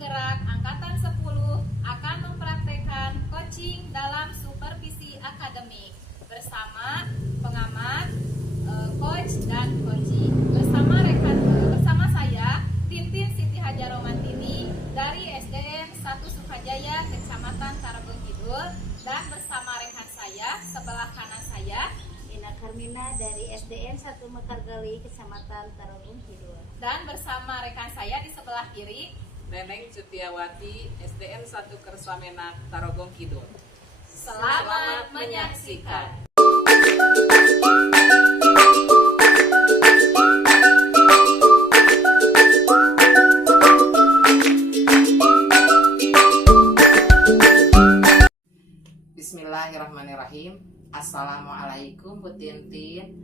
Penggerak Angkatan 10 akan mempraktekkan coaching dalam supervisi akademik bersama pengamat, coach dan coaching. Bersama saya Tintin Siti Hajar Romantini dari SDN 1 Sukajaya, Kecamatan Tarogong Kidul, dan bersama rekan saya sebelah kanan saya Ina Karmina dari SDN 1 Mekargali, Kecamatan Tarogong Kidul. Dan bersama rekan saya di sebelah kiri Neneng Cutiawati, SDN 1 Kerswamenak, Tarogong Kidul. Selamat menyaksikan. Bismillahirrahmanirrahim. Assalamualaikum Bu Tintin.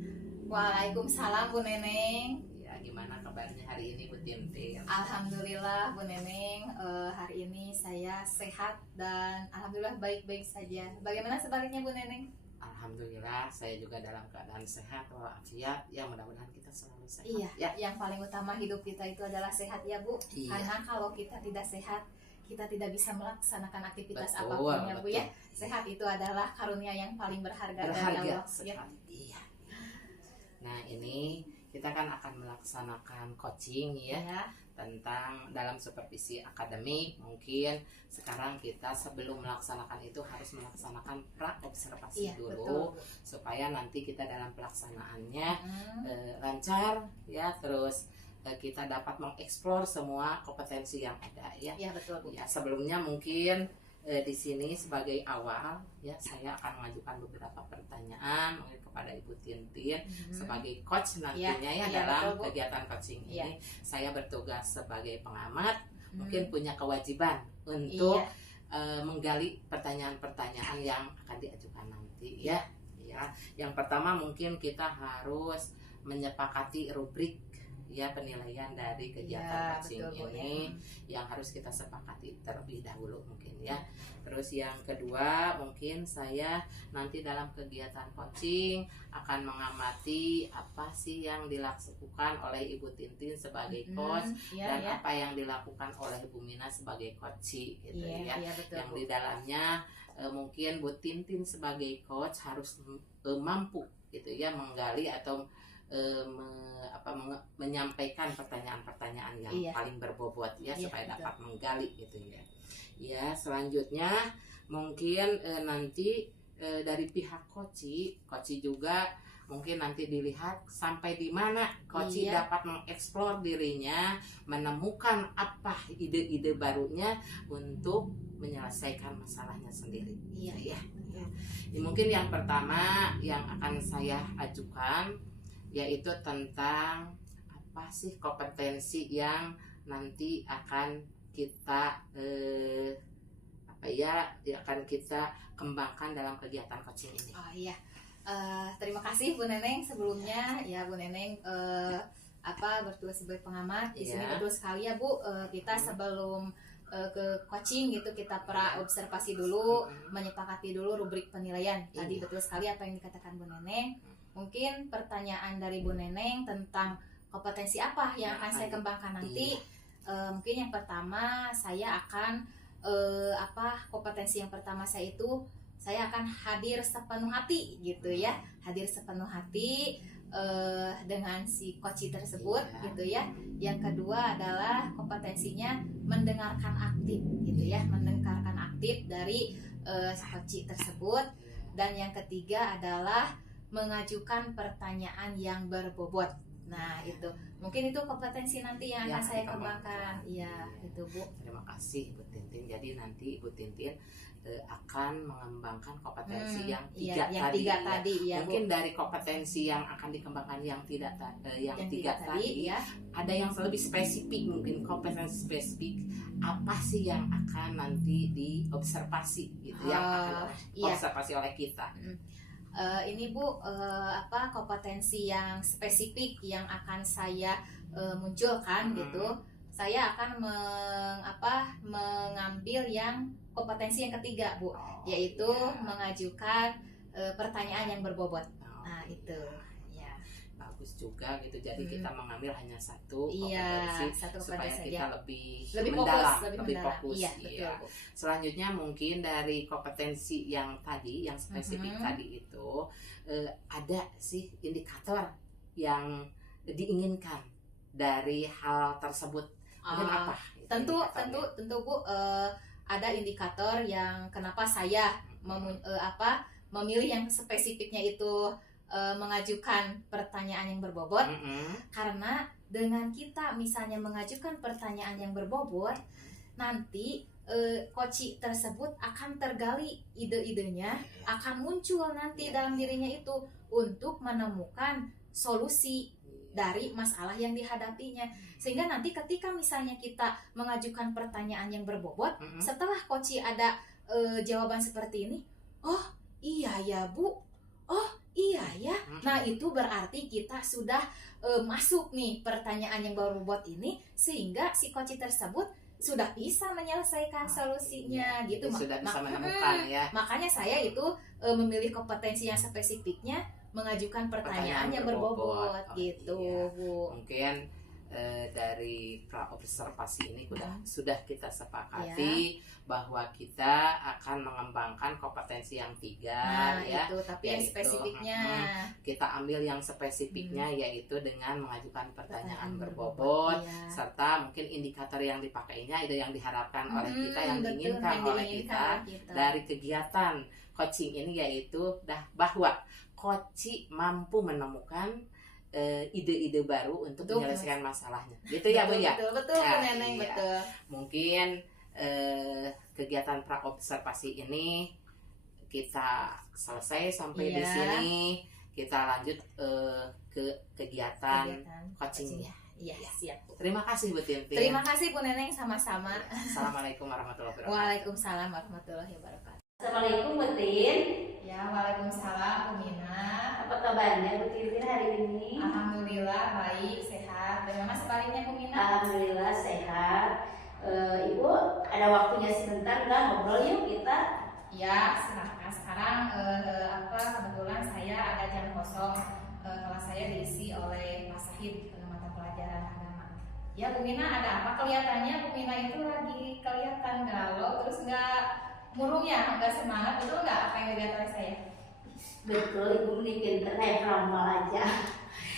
Waalaikumsalam Bu Neneng. Ya, gimana kabarnya hari ini Bu Tintin? Alhamdulillah Bu Neneng, hari ini saya sehat dan alhamdulillah baik-baik saja. Bagaimana sebaliknya Bu Neneng? Alhamdulillah saya juga dalam keadaan sehat walafiat. Ya, mudah-mudahan kita selalu sehat. Iya, Ya. yang paling utama hidup kita itu adalah sehat ya Bu. Iya. Karena kalau kita tidak sehat, kita tidak bisa melaksanakan aktivitas Betul, apapun ya Bu betul. ya. Sehat itu adalah karunia yang paling berharga dari Berharga Allah. Ya. sekali. Iya. Nah, ini kita kan akan melaksanakan coaching ya. Ya. Tentang dalam supervisi akademik. Mungkin sekarang kita sebelum melaksanakan itu harus melaksanakan pra-observasi Iya, dulu, betul. supaya nanti kita dalam pelaksanaannya Hmm. lancar ya, terus kita dapat mengeksplor semua kompetensi yang ada ya. Ya betul Bu. Ya, sebelumnya mungkin di sini sebagai awal ya, saya akan mengajukan beberapa pertanyaan mungkin kepada Ibu Tintin sebagai coach nantinya ya, iya, dalam betul, Bu. kegiatan coaching Iya. ini. Saya bertugas sebagai pengamat, mungkin punya kewajiban untuk menggali pertanyaan-pertanyaan yang akan diajukan nanti ya. Ya, yang pertama mungkin kita harus menyepakati rubrik ya penilaian dari kegiatan coaching betul, Bu, ini yang harus kita sepakati terlebih dahulu mungkin ya. Terus yang kedua, mungkin saya nanti dalam kegiatan coaching akan mengamati apa sih yang dilakukan oleh Ibu Tintin sebagai coach Iya, dan ya. apa yang dilakukan oleh Bu Mina sebagai coach gitu ya. Iya betul Yang Bu. di dalamnya mungkin Bu Tintin sebagai coach harus mampu gitu ya menggali atau menyampaikan pertanyaan-pertanyaan yang Iya. paling berbobot ya, Iya, supaya betul. dapat menggali gitu ya. Ya, selanjutnya mungkin nanti dari pihak coach juga mungkin nanti dilihat sampai di mana coach Iya. dapat mengeksplor dirinya, menemukan apa ide-ide barunya untuk menyelesaikan masalahnya sendiri. Iya. Ya. Ya, mungkin yang pertama yang akan saya ajukan yaitu tentang apa sih kompetensi yang nanti akan kita akan kita kembangkan dalam kegiatan coaching ini. Oh iya. Terima kasih Bu Neneng sebelumnya ya Bu Neneng bertugas sebagai pengamat di sini. Iya. Betul sekali ya Bu. Kita sebelum ke coaching gitu kita pra observasi dulu, menyepakati dulu rubrik penilaian. Tadi Iya. betul sekali apa yang dikatakan Bu Neneng. Mungkin pertanyaan dari Bu Neneng tentang kompetensi apa yang akan saya kembangkan nanti. Mungkin yang pertama saya akan kompetensi yang pertama saya itu saya akan hadir sepenuh hati gitu ya, hadir sepenuh hati dengan si coach tersebut gitu ya. Yang kedua adalah kompetensinya mendengarkan aktif gitu ya, mendengarkan aktif dari si coach tersebut. Dan yang ketiga adalah mengajukan pertanyaan yang berbobot. Nah itu mungkin itu kompetensi nanti yang akan saya kembangkan. Iya itu Bu. Terima kasih Bu Tintin. Jadi nanti Bu Tintin akan mengembangkan kompetensi yang tiga yang tadi. tiga tadi ya Bu. Mungkin dari kompetensi yang akan dikembangkan yang tiga tadi ya. ada yang lebih spesifik, mungkin kompetensi spesifik apa sih yang akan nanti diobservasi gitu yang akan observasi oleh kita. Ini Bu kompetensi yang spesifik yang akan saya munculkan gitu. Saya akan mengambil yang kompetensi yang ketiga Bu, yaitu mengajukan pertanyaan yang berbobot. Nah itu ya. bagus juga gitu. Jadi kita mengambil hanya satu Iya, kompetensi satu supaya kompetensi kita saja. lebih Lebih mendalam, fokus, lebih mendalam. fokus. Iya, Iya. betul, Bu. Selanjutnya mungkin dari kompetensi yang tadi, yang spesifik tadi itu ada sih indikator yang diinginkan dari hal tersebut. Mungkin apa? Tentu indikatornya? Bu, ada indikator yang kenapa saya memilih yang spesifiknya itu mengajukan pertanyaan yang berbobot. Karena dengan kita misalnya mengajukan pertanyaan yang berbobot, nanti koci tersebut akan tergali ide-idenya, akan muncul nanti dalam dirinya itu untuk menemukan solusi dari masalah yang dihadapinya. Sehingga nanti ketika misalnya kita mengajukan pertanyaan yang berbobot, setelah koci ada jawaban seperti ini, oh iya ya Bu, oh iya ya. Nah itu berarti kita sudah masuk nih pertanyaan yang berbobot ini, sehingga si koci tersebut sudah bisa menyelesaikan solusinya gitu. Sudah bisa menemukan ya. Makanya saya itu memilih kompetensi yang spesifiknya mengajukan pertanyaan yang berbobot gitu, iya. Bu. Mungkin dari praobservasi ini sudah kita sepakati bahwa kita akan mengembangkan kompetensi yang 3 ya. Itu tapi yang spesifiknya kita ambil yang spesifiknya yaitu dengan mengajukan pertanyaan berbobot serta mungkin indikator yang dipakainya itu yang diharapkan oleh kita, yang diinginkan oleh kita dari kegiatan coaching ini, yaitu bahwa coach mampu menemukan ide-ide baru untuk menyelesaikan masalahnya. Gitu ya, Bu ya. Betul, Ya, Neneng, iya. betul. Mungkin kegiatan praobservasi ini kita selesai sampai di sini. Kita lanjut ke kegiatan coachingnya. Iya, siap, Bu. Terima kasih Bu Tintin. Terima kasih Bu Neneng, sama-sama. Assalamualaikum warahmatullahi wabarakatuh. Waalaikumsalam warahmatullahi wabarakatuh. Assalamualaikum Bu Tin. Ya, waalaikumsalam Bu Mina. Apa kabarnya Bu Tin hari ini? Alhamdulillah baik, sehat. Bagaimana sebaliknya Bu Mina? Alhamdulillah sehat. Ibu ada waktunya sebentar nggak ngobrol yuk kita? Ya, silahkan. Sekarang kebetulan saya ada jam kosong. Kelas saya diisi oleh Pak Sahid mata pelajaran agama. Ya Bu Mina, ada apa? Kelihatannya Bu Mina itu lagi kelihatan galau, terus nggak murung ya, nggak semangat. Betul nggak apa yang dilihat oleh saya? Betul, Ibu ini pinter kayak peramal aja.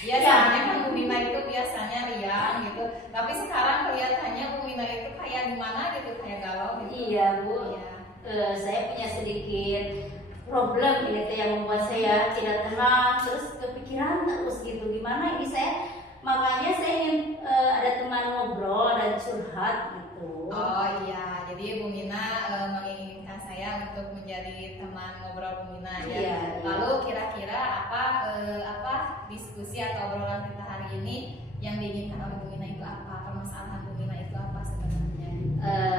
Ya, soalnya kan Bu Mina itu biasanya riang gitu, tapi sekarang kelihatannya Bu Mina itu kayak gimana gitu, kayak galau gitu. Iya Bu. Iya. Saya punya sedikit problem ini teh yang membuat saya tidak tenang, terus kepikiran terus gitu. Gimana ini makanya saya ingin ada teman ngobrol dan curhat gitu. Oh iya, jadi Bu Mina menginginkan saya untuk menjadi teman ngobrol Bu Mina ya. Iya. Lalu kira-kira apa diskusi atau obrolan kita hari ini yang diinginkan oleh Bu Mina itu apa? Permasalahan Bu Mina itu apa sebenarnya?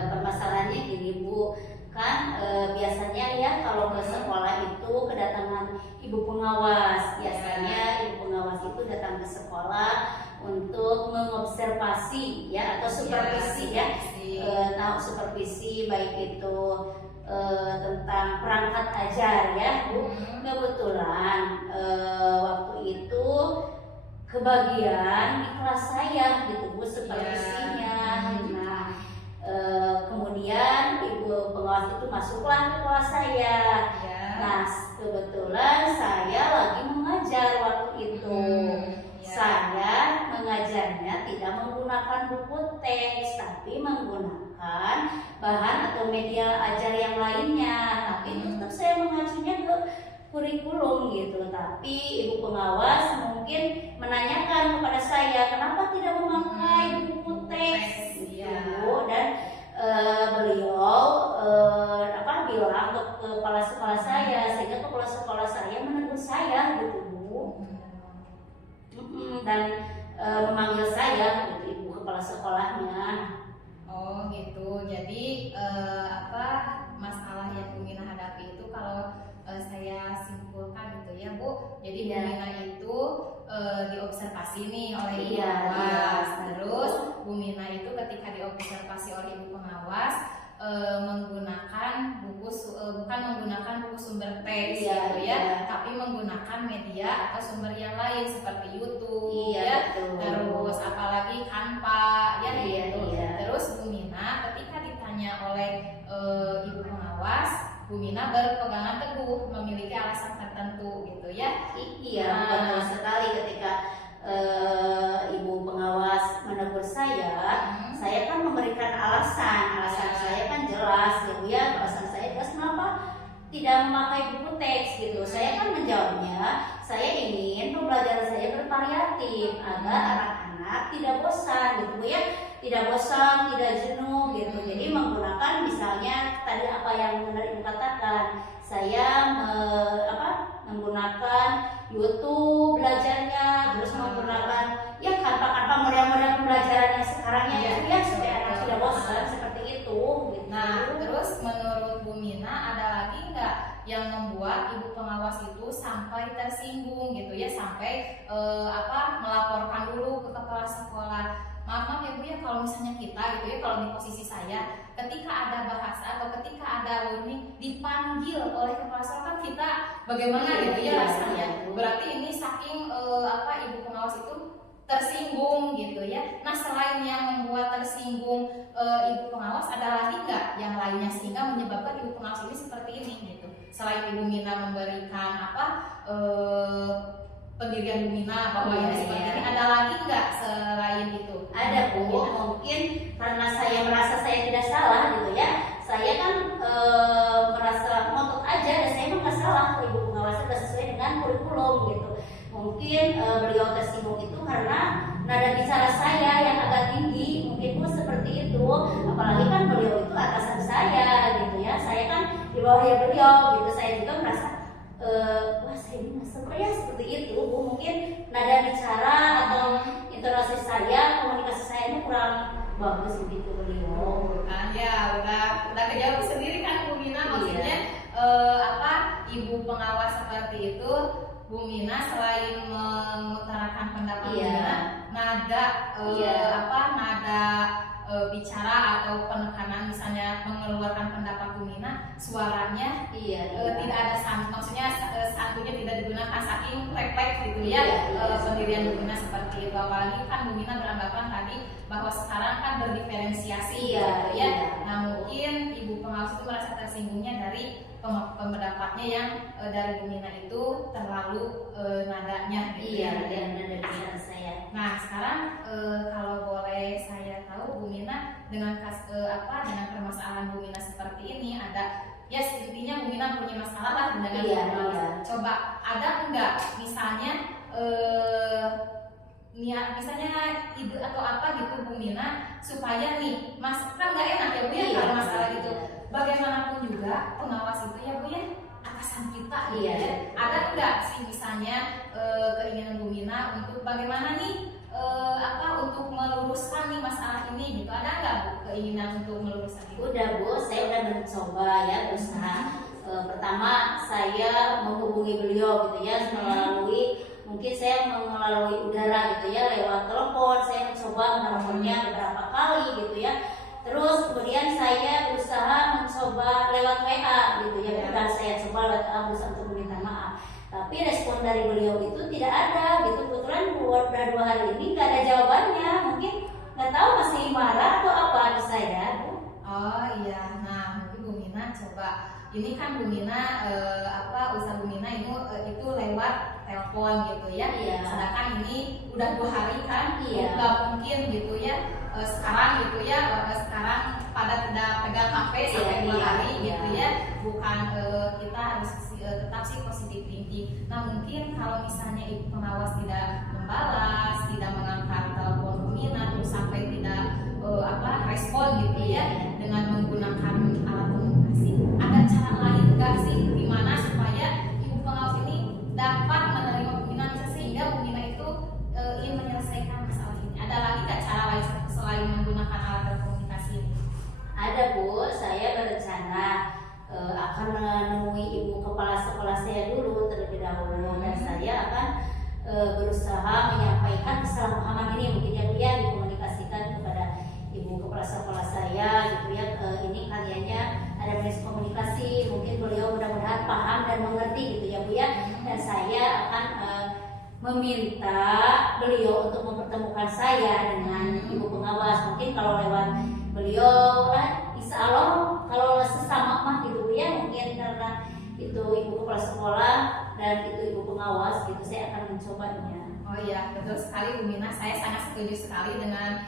Permasalahannya gini Bu, kan biasanya ya kalau ke sekolah itu kedatangan ibu pengawas. Biasanya ibu pengawas itu datang ke sekolah untuk mengobservasi ya atau supervisi supervisi baik itu tentang perangkat ajar ya Bu. Kebetulan waktu itu kebagian di kelas saya gitu Bu supervisinya. Nah kemudian ibu pengawas itu masuklah ke kelas saya. Nah kebetulan saya lagi mengajar waktu itu. Saya mengajarnya tidak menggunakan buku teks, tapi menggunakan bahan atau media ajar yang lainnya. Tapi tetap saya mengacunya ke kurikulum gitu. Tapi ibu pengawas mungkin menanyakan kepada saya kenapa tidak memakai buku teks gitu. Dan beliau bilang ke kepala sekolah saya, sehingga kepala sekolah saya menegur saya gitu Bu. Dan memanggil saya gitu ibu kepala sekolahnya. Oh gitu. Jadi masalah yang Bu Mina hadapi itu kalau saya simpulkan gitu ya Bu. Jadi Bu Mina itu diobservasi nih oleh ibu pengawas. Terus Bu Mina itu ketika diobservasi oleh ibu pengawas menggunakan bukan menggunakan buku sumber teks Iya, gitu iya. ya, tapi menggunakan media atau sumber yang lain seperti YouTube Iya, ya, betul. terus apalagi Canva ya Iya, gitu. iya. Terus Bu Mina ketika ditanya oleh ibu pengawas, Bu Mina berpegangan teguh memiliki alasan tertentu gitu ya. Iya, betul sekali ketika ibu pengawas menegur saya kan memberikan alasan saya kan jelas ya Bu ya, alasan saya jelas kenapa tidak memakai buku teks gitu. Saya kan menjawabnya, saya ingin pembelajaran saya bervariatif agar anak-anak tidak bosan gitu Bu ya, tidak bosan, tidak jenuh gitu. Jadi menggunakan misalnya tadi apa yang Ibu katakan, saya menggunakan YouTube belajarnya, terus menggunakan ya kanva-kanva model-model pembelajaran yang sekarangnya gitu ya, supaya anak tidak bosan seperti itu gitu. Nah, terus menurut Bu Mina ada lagi nggak yang membuat ibu pengawas itu sampai tersinggung gitu ya, sampai melaporkan dulu ke kepala sekolah? Maaf ya Bu ya, kalau misalnya kita gitu ya, kalau di posisi saya, ketika ada bahasa atau ketika ada warning dipanggil oleh kepala sekolah kan kita bagaimana gitu ya rasanya. Berarti ini saking ibu pengawas itu tersinggung gitu ya. Nah, selain yang membuat tersinggung ibu pengawas, ada lagi nggak yang lainnya sehingga menyebabkan ibu pengawas ini seperti ini gitu? Selain Ibu Mina memberikan pendirian Bu Mina bahwa ini seperti ini, ada lagi nggak selain itu? Ada Bu, mungkin karena saya merasa saya tidak salah gitu ya. Saya kan merasa ngotot aja dan saya emang nggak salah, ibu pengawas sudah sesuai dengan kurikulum gitu. Mungkin beliau tersinggung itu karena nada bicara saya yang agak tinggi, mungkin Bu seperti itu. Apalagi kan beliau itu atasan saya gitu ya. Saya kan di bawahnya beliau gitu. Saya juga merasa wah saya ini masuk ya seperti itu Bu. Mungkin nada bicara atau intonasi saya, komunikasi saya ini kurang bagus begitu beliau. Kan ya udah kejawab sendiri kan Bu Mina, maksudnya ibu pengawas seperti itu. Bu Mina selain mengutarakan pendapat Bu Mina, nada nada bicara atau penekanan, misalnya mengeluarkan pendapat Bu Mina, suaranya tidak ada maksudnya santunya tidak digunakan, saking refleks gitu ya. Pendirian Bu Mina seperti itu. Apalagi kan Bu Mina beranggapan tadi bahwa sekarang kan berdiferensiasi gitu ya. Nah, mungkin ibu pengawas itu merasa tersinggungnya dari pendapatnya yang dari Bu Mina itu terlalu nadanya gitu ya. Nada bicara saya. Nah, sekarang kalau boleh saya tahu Bu Mina, dengan dengan permasalahan Bu Mina seperti ini, ada ya intinya Bu Mina punya masalah lah dengan coba ada enggak misalnya misalnya ide atau apa gitu Bu Mina, supaya nih kan nggak enak ya Bu ya kalau masalah gitu. Bagaimanapun juga pengawas itu ya Bu ya atasan kita gitu ya. Ada enggak sih misalnya keinginan Bu Mina untuk bagaimana nih untuk meluruskan nih masalah ini gitu? Ada enggak Bu keinginan untuk meluruskan itu? Udah Bu, saya udah mencoba ya berusaha. Pertama saya menghubungi beliau gitu ya, mungkin saya melalui udara gitu ya, lewat telepon. Saya mencoba menelponnya beberapa kali gitu ya. Terus kemudian saya berusaha mencoba lewat WA gitu ya. Dan saya coba lewat WA berusaha untuk meminta maaf. Tapi respon dari beliau itu tidak ada gitu. Kebetulan udah 2 hari ini nggak ada jawabannya. Mungkin nggak tahu masih marah atau apa ke saya. Oh iya, nah mungkin Bu Mina coba. Ini kan Bu Mina usaha Bu Mina itu lewat telepon gitu ya. Sedangkan ini udah 2 hari kan, nggak mungkin gitu ya. Sekarang gitu ya, sekarang pada tidak pegang HP sampai 2 hari gitu ya. Bukan kita harus tetap sih positif thinking. Nah, mungkin kalau misalnya ibu pengawas tidak membalas, tidak mengangkat telepon Bu Mina, terus sampai tidak respon gitu ya dengan menggunakan alat komunikasi, ada cara lain nggak sih gimana supaya ibu pengawas ini dapat menerima Bu Mina sehingga Bu Mina itu ingin menyelesaikan masalah ini? Ada lagi nggak cara lain selain menggunakan alat komunikasi ini? Ada Bu, saya berencana akan menemui ibu kepala sekolah saya dulu terlebih dahulu, dan saya akan berusaha menyampaikan kesalahpahaman ini mungkin ya Bu ya, dikomunikasikan kepada ibu kepala sekolah saya gitu ya. Ini kan ya mungkin beliau mudah-mudahan paham dan mengerti gitu ya Bu ya. Dan saya akan meminta beliau untuk mempertemukan saya dengan ibu pengawas. Mungkin kalau lewat beliau insya Allah kalau sesama mah gitu Bu ya, mungkin karena itu ibu kepala sekolah dan itu ibu pengawas gitu, saya akan mencobanya. Oh iya, betul sekali Bu Mina. Saya sangat setuju sekali dengan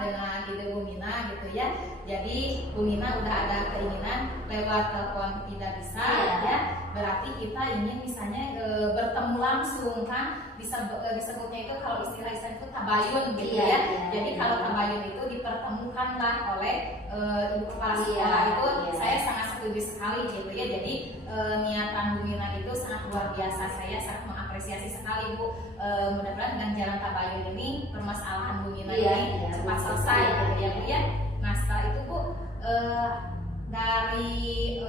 dengan ide Bu Mina gitu ya. Jadi Bu Mina udah ada keinginan lewat telepon tidak bisa ya. Berarti kita ingin misalnya bertemu langsung kan, disebutnya itu kalau istilah itu tabayun gitu ya. Jadi kalau tabayun itu dipertemukanlah oleh ibu kepala sekolah itu saya sangat setuju sekali gitu ya. Jadi niatan Bu Mina itu sangat luar biasa. Saya sangat mengapresiasi sekali Bu. Mudah-mudahan dengan jalan tabayun ini permasalahan Bu Mina ini cepat selesai gitu ya Bu ya. Nah setelah itu Bu dari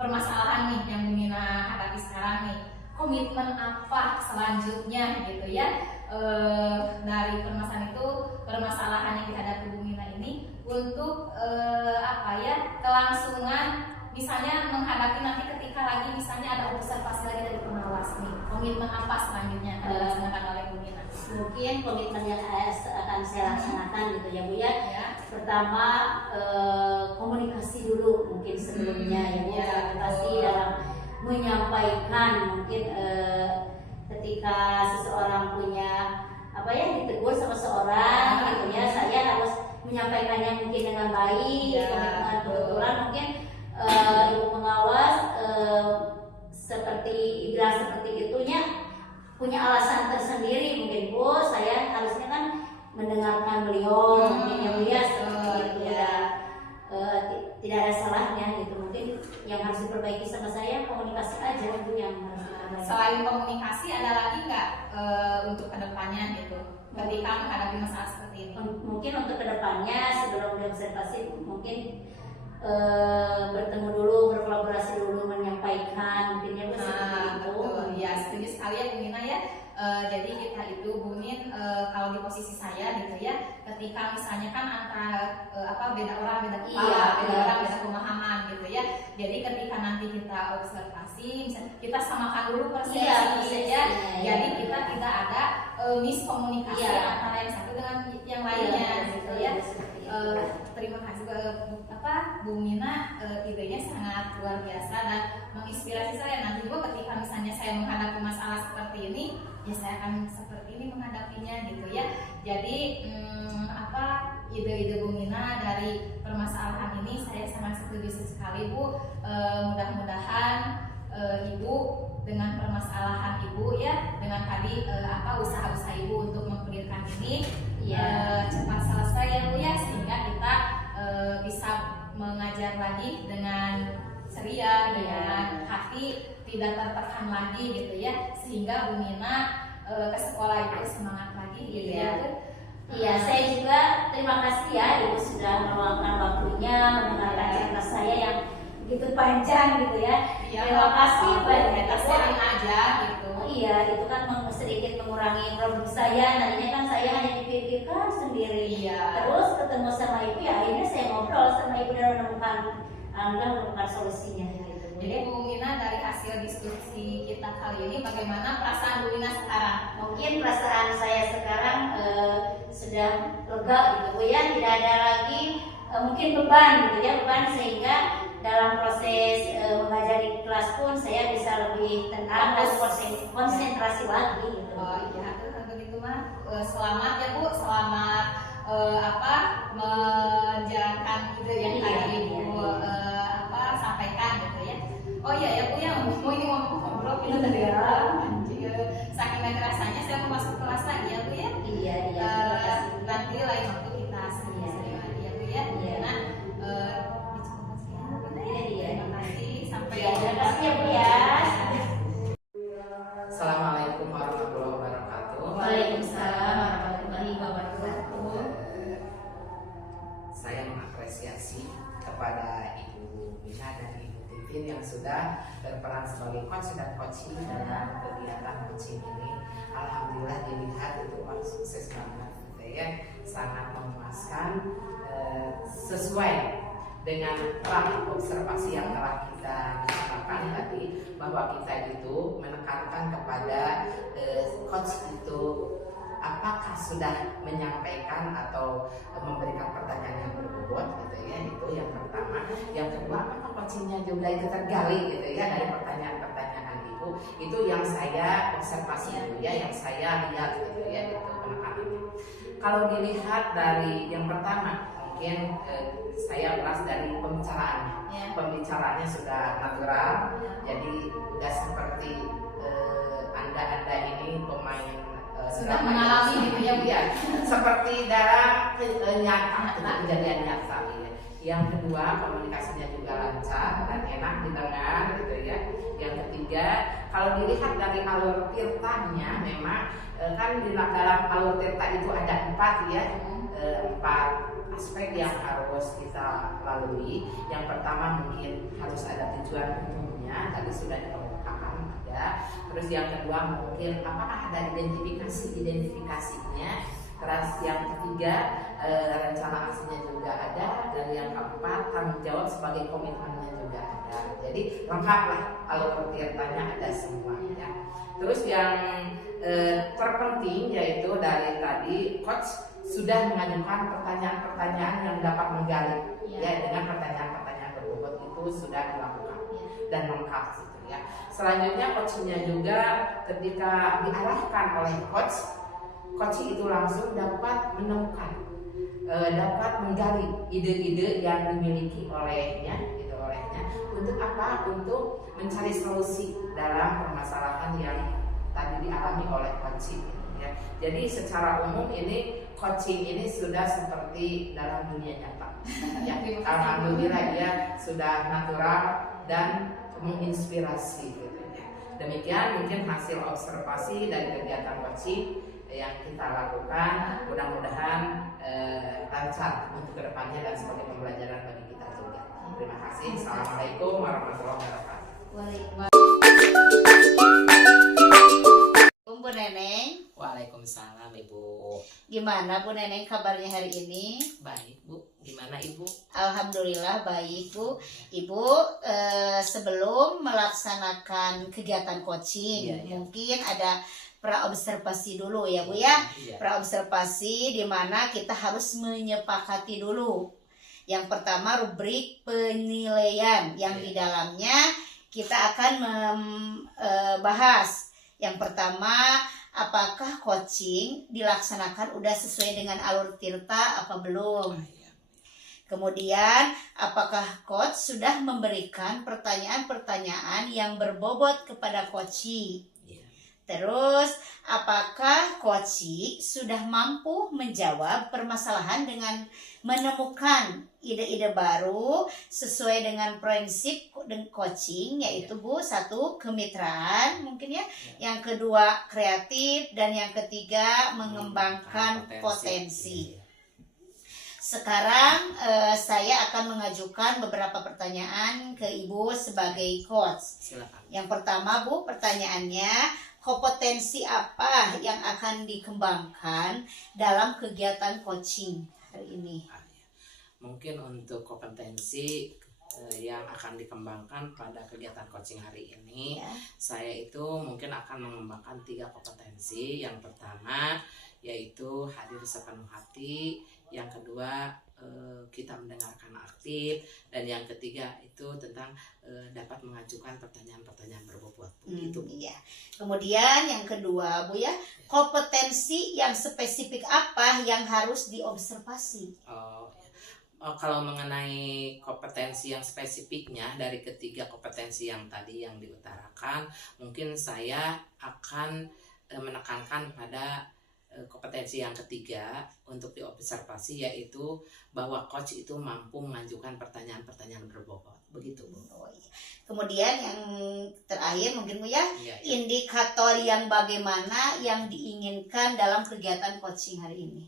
permasalahan nih yang Bu Mina hadapi sekarang nih, komitmen apa selanjutnya gitu ya dari permasalahan yang dihadapi Bu Mina ini untuk kelangsungan misalnya menghadapi nanti ketika lagi misalnya ada observasi lagi dari pengawas nih, komitmen apa selanjutnya akan dilaksanakan oleh Bu Mina? Mungkin komitmen yang akan saya laksanakan gitu ya Bu ya. Pertama komunikasi dulu mungkin sebelumnya ya Bu, komunikasi dalam menyampaikan mungkin ketika seseorang punya ditegur sama seorang gitu ya, saya harus menyampaikannya mungkin dengan baik. Kebetulan mungkin ibu pengawas seperti itunya punya alasan tersendiri mungkin Bu, saya harusnya kan mendengarkan beliau mungkin ya Bu ya, seperti itu ya. Tidak ada salahnya gitu, mungkin yang harus diperbaiki sama saya komunikasi aja itu yang harus diperbaiki. Selain komunikasi ada lagi nggak untuk kedepannya gitu ketika menghadapi masalah seperti ini? Mungkin untuk kedepannya sebelum diobservasi mungkin bertemu dulu, berkolaborasi dulu, menyampaikan mungkin ya Bu seperti itu. Betul. Ya setuju sekali ya Bu Mina ya. Jadi kita itu Bu Min kalau di posisi saya gitu ya, ketika misalnya kan antara beda orang beda kepala, beda orang beda pemahaman gitu ya. Jadi ketika nanti kita observasi, misalnya kita samakan dulu persepsi ya. Jadi kita tidak ada miskomunikasi antara yang satu dengan yang lainnya gitu ya. Terima kasih Bu Mina, idenya sangat luar biasa dan menginspirasi saya. Nanti juga ketika misalnya saya menghadapi masalah seperti ini, ya saya akan seperti ini menghadapinya gitu ya. Jadi ide-ide Bu Mina dari permasalahan ini saya sangat setuju sekali Bu. Mudah-mudahan Ibu dengan permasalahan Ibu ya, dengan tadi usaha-usaha Ibu untuk mengklirkan ini cepat selesai ya Bu ya, sehingga kita bisa mengajar lagi dengan ceria, dengan hati tidak tertekan lagi gitu ya, sehingga Bu Mina ke sekolah itu semangat lagi gitu ya Bu. Iya, saya juga terima kasih ya Ibu sudah meluangkan waktunya mendengarkan cerita saya yang begitu panjang gitu ya. Terima kasih banyak. Sharing aja gitu. Iya, itu kan sedikit mengurangi problem saya. Nantinya kan saya hanya dipikirkan sendiri. Terus ketemu sama Ibu ya, akhirnya saya ngobrol sama Ibu dan menemukan solusinya. Jadi Bu Mina, dari hasil diskusi kita kali ini, bagaimana perasaan Bu Mina sekarang? Mungkin perasaan saya sekarang sudah lega gitu Bu ya, tidak ada lagi mungkin beban gitu ya, sehingga dalam proses mengajar di kelas pun saya bisa lebih tenang dan konsentrasi lagi gitu. Oh iya, begitu mah. Selamat ya Bu, selamat menjalankan ide yang tadi Ibu sampaikan gitu ya. Oh iya ya Bu ya, ini mau ngobrol kita tadi saking gak rasanya saya mau masuk kelas lagi ya Bu ya. Iya. Nanti lain waktu kita sering lagi ya Bu ya. Nah, terima kasih sampai terima kasih ya Bu ya. Assalamualaikum warahmatullahi wabarakatuh. Waalaikumsalam warahmatullahi wabarakatuh. Saya mengapresiasi kepada Ibu Mina dan Ibu Titin yang sudah berperan sebagai coach dan coaching dalam kegiatan coaching ini. Alhamdulillah dilihat itu sukses banget gitu ya, sangat memuaskan, sesuai dengan observasi yang telah kita lakukan tadi, bahwa kita itu menekankan kepada coach itu apakah sudah menyampaikan atau memberikan pertanyaan yang berbobot gitu ya, itu yang pertama. Yang kedua, apakah coachingnya juga itu tergali gitu ya dari pertanyaan-pertanyaan itu yang saya observasi dulu ya, yang saya lihat gitu ya, itu penekanannya. Kalau dilihat dari yang pertama, mungkin saya ulas dari pembicaraannya. Pembicaraannya sudah natural, jadi udah seperti anda ini pemain sudah mengalami gitu ya, Bu. Ya, seperti dalam nyata, kejadian nyata ya. Yang kedua, komunikasinya juga lancar dan enak didengar gitu ya. Yang ketiga, kalau dilihat dari alur tirtanya, memang kan di dalam alur tirta itu ada 4 ya, 4 aspek yang harus kita lalui. Yang pertama mungkin harus ada tujuan umumnya, tadi sudah dikemukakan ada. Terus yang kedua mungkin apakah ada identifikasinya. Terus yang ketiga rencana aksinya juga ada, dan yang keempat tanggung jawab sebagai komitmennya juga ada. Jadi lengkaplah alur tirtanya ada semua ya. Terus yang terpenting yaitu dari tadi coach sudah mengajukan pertanyaan-pertanyaan yang dapat menggali ya, dengan pertanyaan-pertanyaan berbobot itu sudah dilakukan dan lengkap gitu ya. Selanjutnya coachnya juga ketika diarahkan oleh coach itu langsung dapat menemukan, dapat menggali ide-ide yang dimiliki olehnya untuk apa? Untuk mencari solusi dalam permasalahan yang tadi dialami oleh coaching ya. Jadi secara umum ini coaching ini sudah seperti dalam dunia nyata ya. Alhamdulillah ya, sudah natural dan menginspirasi gitu ya. Demikian mungkin hasil observasi dari kegiatan coaching yang kita lakukan, mudah-mudahan lancar untuk kedepannya dan sebagai pembelajaran bagi kita juga. Terima kasih. Assalamualaikum warahmatullahi wabarakatuh. Bu Neneng, Waalaikumsalam Ibu. gimana Bu Neneng kabarnya hari ini? Baik Bu, gimana Ibu? Alhamdulillah baik Bu. Ibu sebelum melaksanakan kegiatan coaching, mungkin ada praobservasi dulu ya Bu ya. Praobservasi di mana kita harus menyepakati dulu. Yang pertama rubrik penilaian yang di dalamnya kita akan membahas. Yang pertama, apakah coaching dilaksanakan udah sesuai dengan alur tirta apa belum? Kemudian, apakah coach sudah memberikan pertanyaan-pertanyaan yang berbobot kepada coaching? Terus, apakah coaching sudah mampu menjawab permasalahan dengan menemukan ide-ide baru sesuai dengan prinsip coaching, yaitu Bu, 1 kemitraan mungkin ya, yang kedua kreatif, dan yang ketiga mengembangkan potensi. Sekarang saya akan mengajukan beberapa pertanyaan ke Ibu sebagai coach. Silakan. Yang pertama Bu, pertanyaannya, kompetensi apa yang akan dikembangkan dalam kegiatan coaching hari ini? Mungkin untuk kompetensi yang akan dikembangkan pada kegiatan coaching hari ini, saya itu mungkin akan mengembangkan 3 kompetensi. Yang pertama yaitu hadir sepenuh hati, yang kedua kita mendengarkan aktif, dan yang ketiga itu tentang dapat mengajukan pertanyaan-pertanyaan berbobot. Begitu. Iya. Kemudian yang kedua Bu ya, kompetensi yang spesifik apa yang harus diobservasi? Kalau mengenai kompetensi yang spesifiknya dari ketiga kompetensi yang tadi yang diutarakan, mungkin saya akan menekankan pada kompetensi yang ketiga untuk diobservasi, yaitu bahwa coach itu mampu mengajukan pertanyaan-pertanyaan berbobot. Begitu Bu. Kemudian yang terakhir mungkin Bu ya, indikator yang bagaimana yang diinginkan dalam kegiatan coaching hari ini?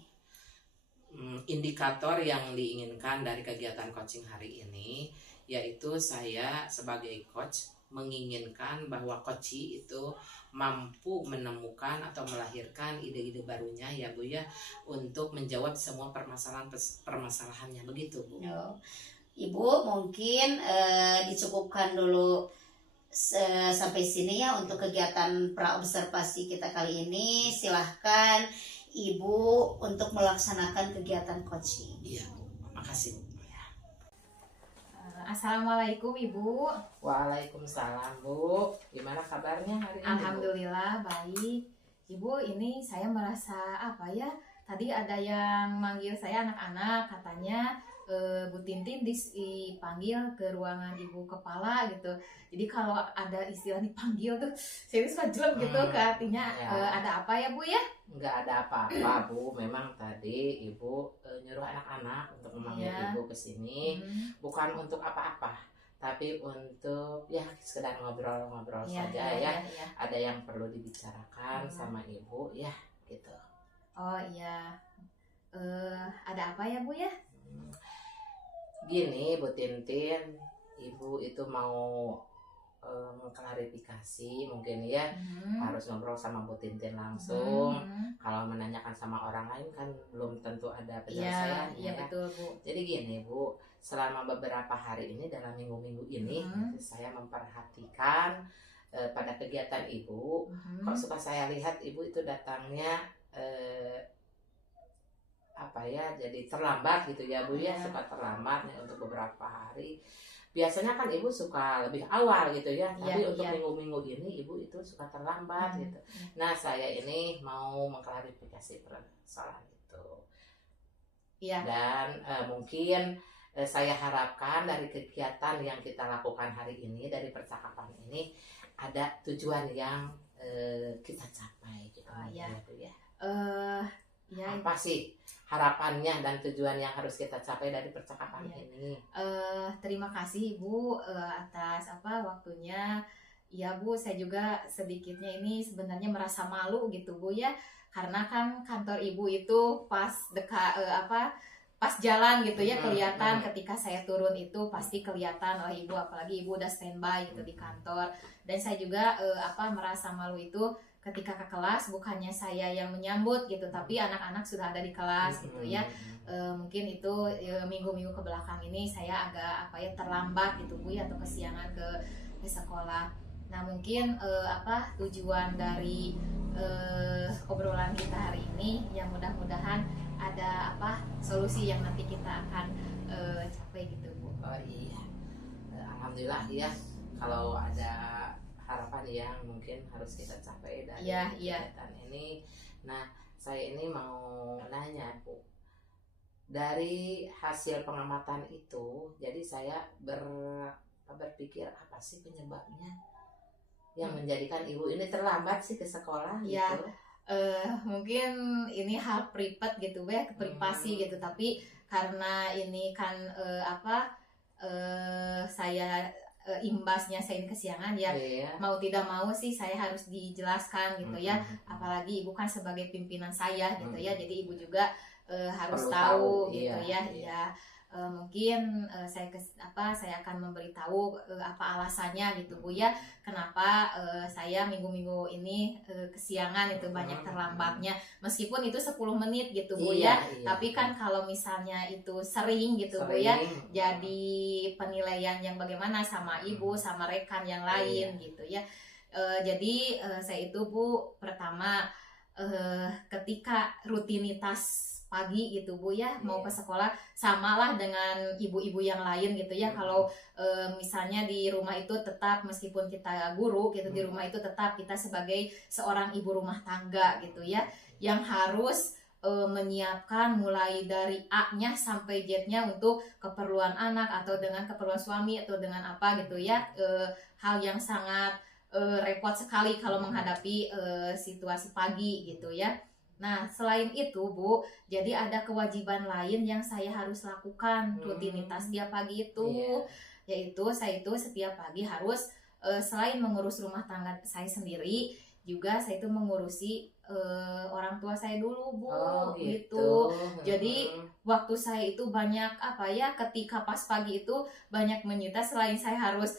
Indikator yang diinginkan dari kegiatan coaching hari ini yaitu saya sebagai coach menginginkan bahwa coach itu mampu menemukan atau melahirkan ide-ide barunya ya Bu ya, untuk menjawab semua permasalahannya. Begitu Bu. Ibu mungkin dicukupkan dulu sampai sini ya untuk kegiatan praobservasi kita kali ini. Silahkan Ibu untuk melaksanakan kegiatan coaching. Iya, makasih. Assalamualaikum Ibu. Waalaikumsalam Bu. Gimana kabarnya hari ini? Bu? Alhamdulillah baik. Ibu, ini saya merasa apa ya? Tadi ada yang manggil saya anak-anak, katanya Bu Tintin dipanggil ke ruangan Ibu kepala gitu. Jadi kalau ada istilah dipanggil tuh, saya suka jelek gitu ke artinya Ya. ada apa ya Bu ya? Nggak ada apa-apa Bu. Memang tadi Ibu nyuruh anak-anak untuk memanggil Ya. Ibu ke sini. Bukan untuk apa-apa, tapi untuk ya sekedar ngobrol-ngobrol saja ya. Ada yang perlu dibicarakan sama Ibu ya gitu. Oh iya. Ada apa ya Bu ya? Gini Bu Tintin, Ibu itu mau mengklarifikasi mungkin ya, harus ngobrol sama Bu Tintin langsung. Kalau menanyakan sama orang lain kan belum tentu ada penyelesaian. Iya betul Bu. Jadi gini Bu, selama beberapa hari ini dalam minggu-minggu ini saya memperhatikan pada kegiatan Ibu, kok suka saya lihat Ibu itu datangnya apa ya, jadi terlambat gitu ya Bu ya, suka terlambat nih untuk beberapa hari. Biasanya kan Ibu suka lebih awal gitu ya, tapi untuk minggu-minggu ini Ibu itu suka terlambat gitu. Nah saya ini mau mengklarifikasi persoalan itu. Dan mungkin saya harapkan dari kegiatan yang kita lakukan hari ini, dari percakapan ini ada tujuan yang kita capai gitu. Apa sih harapannya dan tujuan yang harus kita capai dari percakapan ini? Terima kasih Ibu atas waktunya. Ya Bu, saya juga sedikitnya ini sebenarnya merasa malu gitu Bu ya, karena kan kantor Ibu itu pas pas jalan gitu ya, kelihatan ketika saya turun itu pasti kelihatan oleh Ibu, apalagi Ibu udah standby gitu di kantor. Dan saya juga merasa malu itu ketika ke kelas bukannya saya yang menyambut gitu, tapi anak-anak sudah ada di kelas gitu ya. Mungkin itu minggu-minggu ke belakang ini saya agak terlambat gitu Bu ya, atau kesiangan ke sekolah. Nah mungkin tujuan dari obrolan kita hari ini yang mudah-mudahan ada solusi yang nanti kita akan capai gitu Bu. Oh iya, alhamdulillah ya kalau ada harapan yang mungkin harus kita capai dari kegiatan ini. Nah saya ini mau nanya Bu, dari hasil pengamatan itu, jadi saya berpikir apa sih penyebabnya yang menjadikan Ibu ini terlambat sih ke sekolah gitu. Mungkin ini hal privat gitu ya, privasi gitu, tapi karena ini kan saya imbasnya saya ini kesiangan ya, mau tidak mau sih saya harus dijelaskan gitu ya, apalagi Ibu kan sebagai pimpinan saya gitu ya, jadi Ibu juga harus tahu gitu ya. Mungkin saya akan memberitahu apa alasannya gitu Bu ya, kenapa saya minggu-minggu ini kesiangan itu, banyak terlambatnya, meskipun itu 10 menit gitu Bu ya. Tapi kan kalau misalnya itu sering gitu Bu ya, jadi penilaian yang bagaimana sama Ibu, sama rekan yang lain gitu ya. Jadi saya itu Bu, pertama ketika rutinitas pagi gitu Bu ya, mau ke sekolah samalah dengan ibu-ibu yang lain gitu ya. Kalau misalnya di rumah itu tetap, meskipun kita guru gitu, di rumah itu tetap kita sebagai seorang ibu rumah tangga gitu ya, yang harus menyiapkan mulai dari A-nya sampai Z-nya untuk keperluan anak atau dengan keperluan suami atau dengan apa gitu ya. Hal yang sangat repot sekali kalau menghadapi situasi pagi gitu ya. Nah selain itu Bu, jadi ada kewajiban lain yang saya harus lakukan rutinitas tiap pagi itu, yaitu saya itu setiap pagi harus selain mengurus rumah tangga saya sendiri, juga saya itu mengurusi orang tua saya dulu Bu. Gitu. Jadi waktu saya itu banyak ketika pas pagi itu banyak menyita, selain saya harus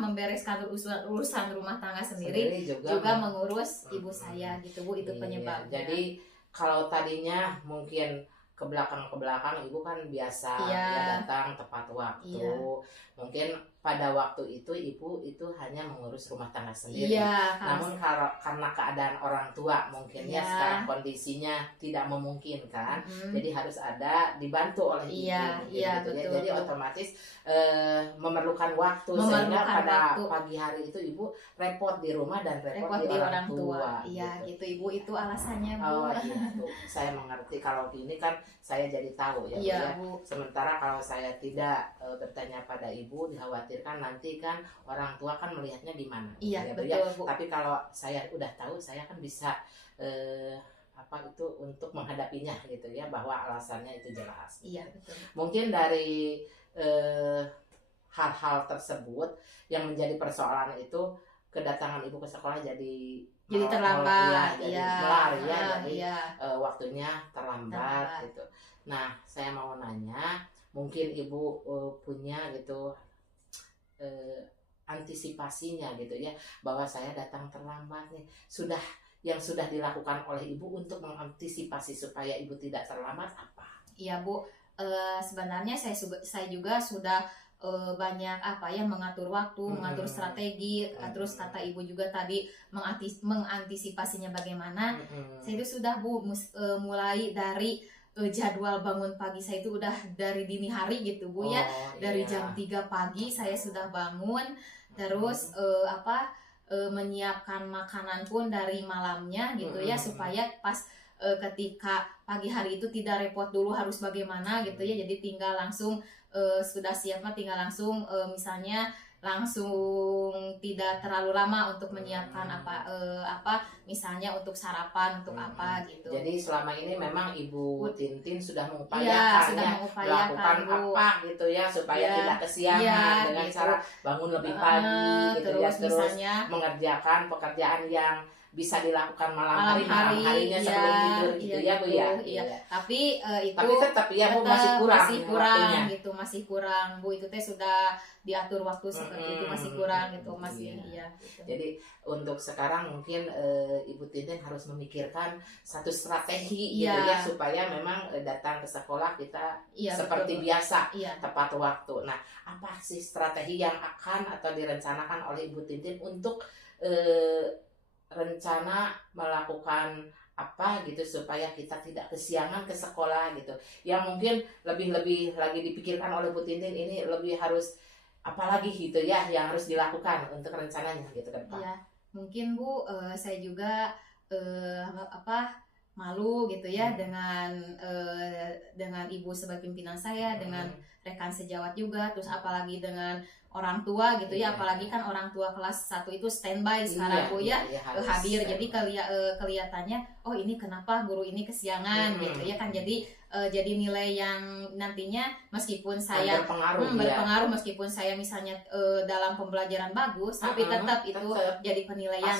membereskan urusan rumah tangga sendiri juga mengurus ibu saya gitu Bu, itu penyebabnya. Jadi kalau tadinya mungkin ke belakang ibu kan biasa Iya. ya datang tepat waktu. Iya. Mungkin pada waktu itu ibu itu hanya mengurus rumah tangga sendiri. Iya, Namun karena keadaan orang tua mungkin ya Iya. sekarang kondisinya tidak memungkinkan, Mm. jadi harus ada dibantu oleh ibu. Iya, mungkin iya, gitu ya. betul, Jadi betul. otomatis memerlukan waktu sehingga Memerlukan pada waktu. pagi hari itu ibu repot di rumah dan repot, Repot di orang tua. Iya, gitu. gitu Ibu, itu alasannya Bu. Oh iya, Bu. Saya mengerti. Kalau gini kan saya jadi tahu ya, Bu, Iya ya. Bu. Sementara kalau saya tidak bertanya pada ibu, dikhawatirkan nanti kan orang tua kan melihatnya gimana. Iya, ya, Bu, ya. betul Bu. Tapi kalau saya udah tahu, saya kan bisa apa itu untuk menghadapinya gitu ya, bahwa alasannya itu jelas. Iya, betul. Mungkin dari hal-hal tersebut yang menjadi persoalan itu kedatangan ibu ke sekolah jadi terlambat. jadi Iya. melari ya, jadi Iya. waktunya terlambat gitu. Nah, saya mau nanya, mungkin ibu punya gitu antisipasinya gitu ya, bahwa saya datang terlambat nih. Yang sudah dilakukan oleh ibu untuk mengantisipasi supaya ibu tidak terlambat apa? Iya Bu. Sebenarnya saya juga sudah banyak mengatur waktu, mengatur strategi. Terus kata ibu juga tadi mengantisipasinya bagaimana. Saya itu sudah Bu mulai dari jadwal bangun pagi saya itu udah dari dini hari gitu Bu ya. Dari jam 3 pagi saya sudah bangun, terus menyiapkan makanan pun dari malamnya gitu ya, supaya pas ketika pagi hari itu tidak repot dulu harus bagaimana gitu ya. Jadi tinggal langsung sudah siap tinggal langsung misalnya langsung tidak terlalu lama untuk menyiapkan misalnya untuk sarapan untuk apa gitu. Jadi selama ini memang Ibu Tintin sudah Iya, mengupayakan sudah ya, mengupayakan melakukan Bu. apa gitu ya supaya Iya, tidak kesiangan iya, dengan gitu. cara bangun lebih pagi gitu ya, terus terus misalnya mengerjakan pekerjaan yang bisa dilakukan malam malam harinya sebelum iya, tidur gitu iya, ya Bu ya. iya. Tapi itu Tapi tetap ya Bu tetap masih kurang waktunya. gitu, masih kurang Bu, itu teh sudah diatur waktu seperti itu, masih kurang gitu, masih Iya. gitu. Jadi untuk sekarang mungkin Ibu Tintin harus memikirkan satu strategi gitu Iya. ya, supaya memang datang ke sekolah kita Iya, seperti betul. biasa, Iya. tepat waktu. Nah, apa sih strategi yang akan atau direncanakan oleh Ibu Tintin untuk rencana melakukan apa gitu supaya kita tidak kesiangan ke sekolah gitu. Yang mungkin lebih lagi dipikirkan oleh Bu Tintin ini, lebih harus apalagi gitu ya yang harus dilakukan untuk rencananya gitu ke depan. Iya, mungkin Bu, saya juga malu gitu ya dengan ibu sebagai pimpinan saya, dengan rekan sejawat juga, terus apalagi dengan orang tua gitu ya, Iya. apalagi kan orang tua kelas 1 itu standby sekarang Bu ya, harus hadir. standby. Jadi kelihatannya oh ini kenapa guru ini kesiangan gitu ya kan, jadi nilai yang nantinya meskipun saya berpengaruh meskipun saya misalnya dalam pembelajaran bagus, tapi tetap itu jadi penilaian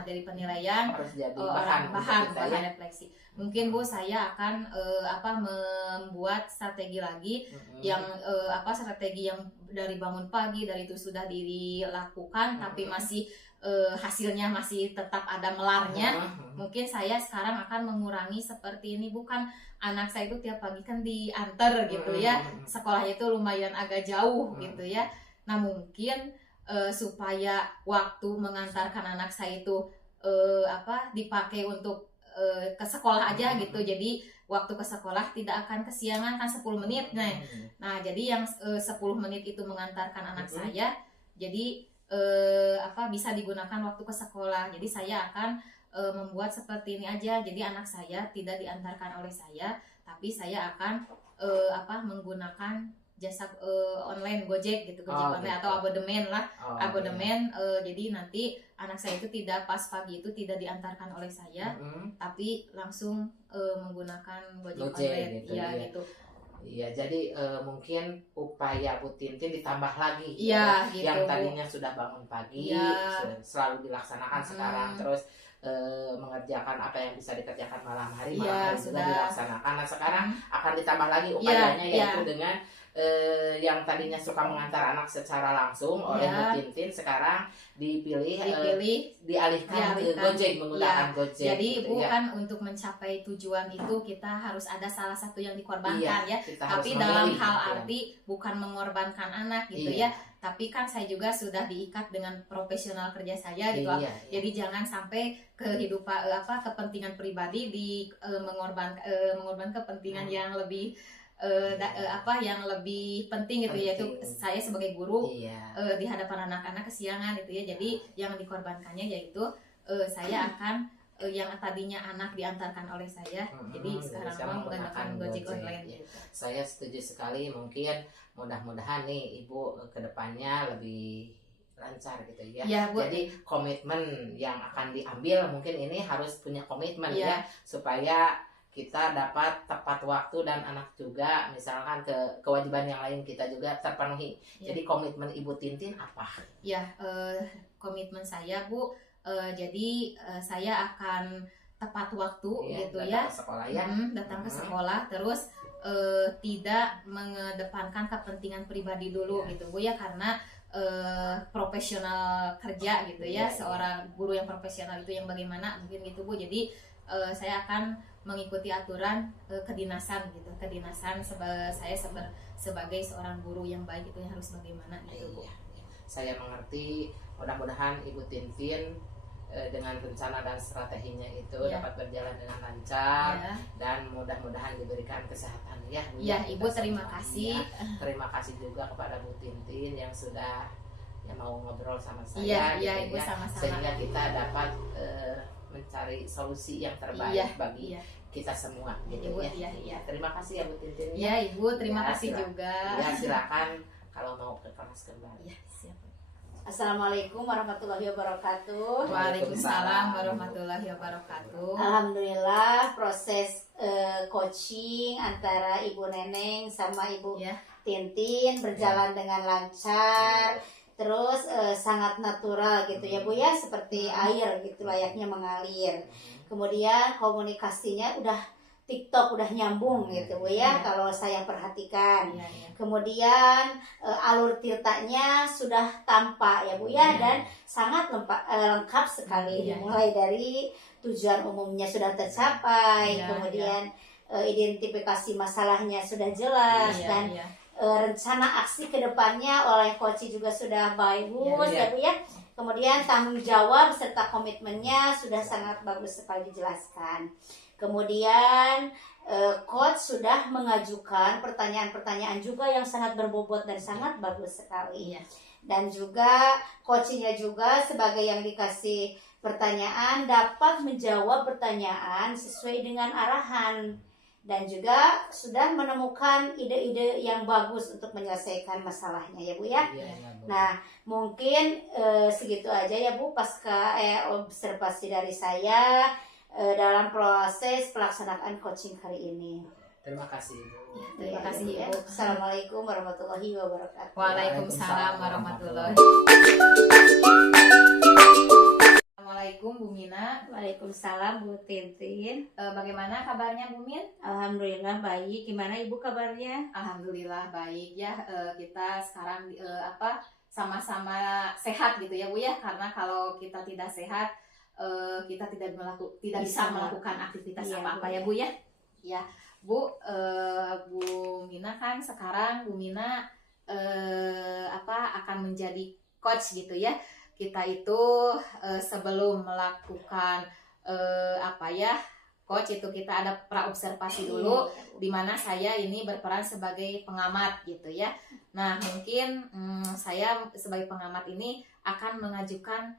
dari penilaian harus jadi bahan untuk kita ya. refleksi. Mungkin Bu saya akan membuat strategi lagi yang strategi yang dari bangun pagi, dari itu sudah dilakukan tapi masih hasilnya masih tetap ada melarnya. Mungkin saya sekarang akan mengurangi seperti ini, bukan anak saya itu tiap pagi kan diantar gitu ya, sekolahnya itu lumayan agak jauh gitu ya. Nah mungkin supaya waktu mengantarkan anak saya itu dipakai untuk ke sekolah aja gitu, jadi waktu ke sekolah tidak akan kesiangan kan 10 menit. Nah jadi yang 10 menit itu mengantarkan anak saya, jadi bisa digunakan waktu ke sekolah. Jadi saya akan membuat seperti ini aja, jadi anak saya tidak diantarkan oleh saya, tapi saya akan menggunakan jasa online Gojek gitu, online atau abodemen lah, jadi nanti anak saya itu tidak pas pagi itu tidak diantarkan oleh saya, tapi langsung menggunakan Gojek online gitu, ya ya. gitu. Iya, jadi mungkin upaya Bu Tintin ditambah lagi Iya, gitu, yang Bu. tadinya sudah bangun pagi selalu dilaksanakan sekarang, terus mengerjakan apa yang bisa dikerjakan malam hari juga dilaksanakan. Nah sekarang akan ditambah lagi upayanya yaitu dengan yang tadinya suka mengantar anak secara langsung oleh Bu Tintin sekarang dipilih dialihkan ke Gojek, menggunakan Gojek. Jadi gitu, Ibu kan untuk mencapai tujuan itu kita harus ada salah satu yang dikorbankan ya. Tapi harus dalam memilih, hal gitu. arti bukan mengorbankan anak gitu ya. Tapi kan saya juga sudah diikat dengan profesional kerja saya gitu. Jadi jangan sampai kehidupan kepentingan pribadi mengorbankan kepentingan yang lebih yang lebih penting gitu, yaitu saya sebagai guru di hadapan anak-anak kesiangan gitu ya. Jadi yang dikorbankannya yaitu saya akan yang tadinya anak diantarkan oleh saya, jadi sekarang menggunakan Gojek online. Ya. Saya setuju sekali. Mungkin mudah-mudahan nih Ibu kedepannya lebih lancar gitu ya. Jadi komitmen yang akan diambil mungkin ini harus punya komitmen ya, supaya kita dapat tepat waktu dan anak juga misalkan kewajiban yang lain kita juga terpenuhi. Jadi komitmen Ibu Tintin apa? Komitmen saya Bu, jadi saya akan tepat waktu gitu ya. Datang ke sekolah terus tidak mengedepankan kepentingan pribadi dulu gitu Bu ya, karena profesional kerja gitu ya. Seorang guru yang profesional itu yang bagaimana mungkin gitu Bu. Jadi saya akan mengikuti aturan kedinasan gitu. Saya sebagai seorang guru yang baik itu yang harus bagaimana gitu Bu. Saya mengerti. Mudah-mudahan Ibu Tintin dengan rencana dan strateginya itu dapat berjalan dengan lancar dan mudah-mudahan diberikan kesehatan ya Bu. Ibu terima kasih. Terima kasih juga kepada Bu Tintin yang sudah mau ngobrol sama saya. Ibu sama-sama. Sehingga kita dapat mencari solusi yang terbaik bagi kita semua gitu ya. Terima kasih ya Bu Tintin. Ibu terima kasih juga. Silakan kalau mau ke kelas kembali. Siap. Assalamualaikum warahmatullahi wabarakatuh. Waalaikumsalam warahmatullahi wabarakatuh. Alhamdulillah proses coaching antara Ibu Neneng sama Ibu Tintin berjalan dengan lancar. Terus sangat natural gitu ya Bu ya, seperti air gitu layaknya mengalir. Kemudian komunikasinya udah TikTok udah nyambung gitu Bu ya, kalau saya perhatikan. Kemudian alur ceritanya sudah tampak ya Bu ya, dan sangat lengkap sekali. Mulai dari tujuan umumnya sudah tercapai, kemudian identifikasi masalahnya sudah jelas, dan rencana aksi kedepannya oleh coach juga sudah bagus ya Bu ya. Kemudian tanggung jawab serta komitmennya sudah sangat bagus sekali dijelaskan. Kemudian coach sudah mengajukan pertanyaan-pertanyaan juga yang sangat berbobot dan sangat bagus sekali. Dan juga coachnya juga sebagai yang dikasih pertanyaan dapat menjawab pertanyaan sesuai dengan arahan. Dan juga sudah menemukan ide-ide yang bagus untuk menyelesaikan masalahnya ya Bu ya. Nah mungkin segitu aja ya Bu pasca observasi dari saya dalam proses pelaksanaan coaching hari ini. Terima kasih Bu. Terima kasih ya. Bu. Assalamualaikum warahmatullahi wabarakatuh. Waalaikumsalam warahmatullahi. Assalamualaikum Bu Mina. Waalaikumsalam Bu Tintin. Bagaimana kabarnya Bu Min? Alhamdulillah baik. Gimana Ibu kabarnya? Alhamdulillah baik ya. Kita sekarang sama-sama sehat gitu ya Bu ya. Karena kalau kita tidak sehat kita tidak bisa melakukan aktivitas apa-apa ya Bu ya. Ya Bu, Bu Mina kan sekarang Bu Mina akan menjadi coach gitu ya. Kita itu sebelum melakukan coach itu kita ada praobservasi dulu, di mana saya ini berperan sebagai pengamat gitu ya. Nah mungkin saya sebagai pengamat ini akan mengajukan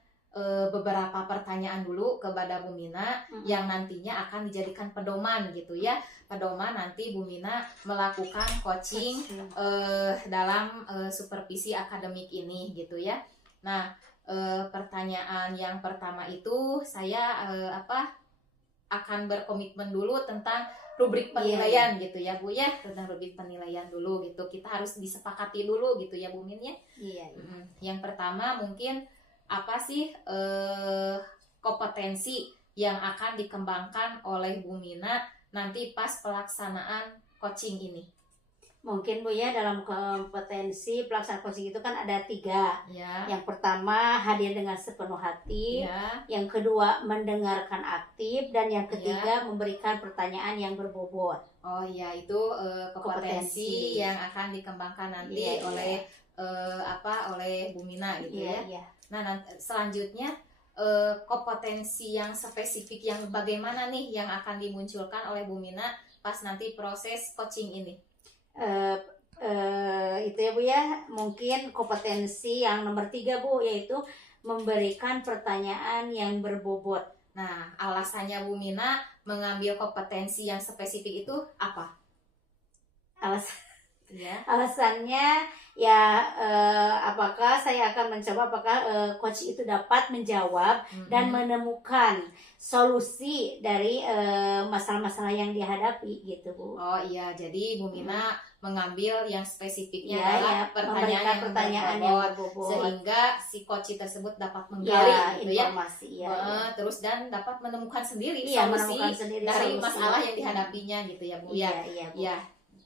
beberapa pertanyaan dulu kepada Bu Mina yang nantinya akan dijadikan pedoman gitu ya. Pedoman nanti Bu Mina melakukan coaching dalam supervisi akademik ini gitu ya. Nah pertanyaan yang pertama itu saya akan berkomitmen dulu tentang rubrik penilaian gitu ya Bu ya, tentang rubrik penilaian dulu gitu. Kita harus disepakati dulu gitu ya Bu Min ya. Yang pertama mungkin apa sih kompetensi yang akan dikembangkan oleh Bu Mina nanti pas pelaksanaan coaching ini? Mungkin Bu ya, dalam kompetensi pelaksanaan coaching itu kan ada 3. Ya. Yang pertama, hadir dengan sepenuh hati. Ya. Yang kedua, mendengarkan aktif. Dan yang ketiga, memberikan pertanyaan yang berbobot. Oh iya, itu kompetensi yang akan dikembangkan nanti oleh oleh Bu Mina gitu ya. Nah, selanjutnya kompetensi yang spesifik yang bagaimana nih yang akan dimunculkan oleh Bu Mina pas nanti proses coaching ini? Itu ya Bu ya, mungkin kompetensi yang nomor 3 Bu, yaitu memberikan pertanyaan yang berbobot. Nah, alasannya Bu Mina mengambil kompetensi yang spesifik itu apa? Alasannya ya, apakah saya akan mencoba apakah coach itu dapat menjawab dan menemukan solusi dari masalah-masalah yang dihadapi gitu Bu. Oh iya, jadi Bu Mina mengambil yang spesifiknya Ya, adalah pertanyaan yang berbobot, sehingga si coach tersebut dapat menggali gitu informasi, terus dan dapat menemukan sendiri menemukan solusi sendiri dari solusi. masalah yang dihadapinya gitu ya Bu. Iya, Bu. Ya.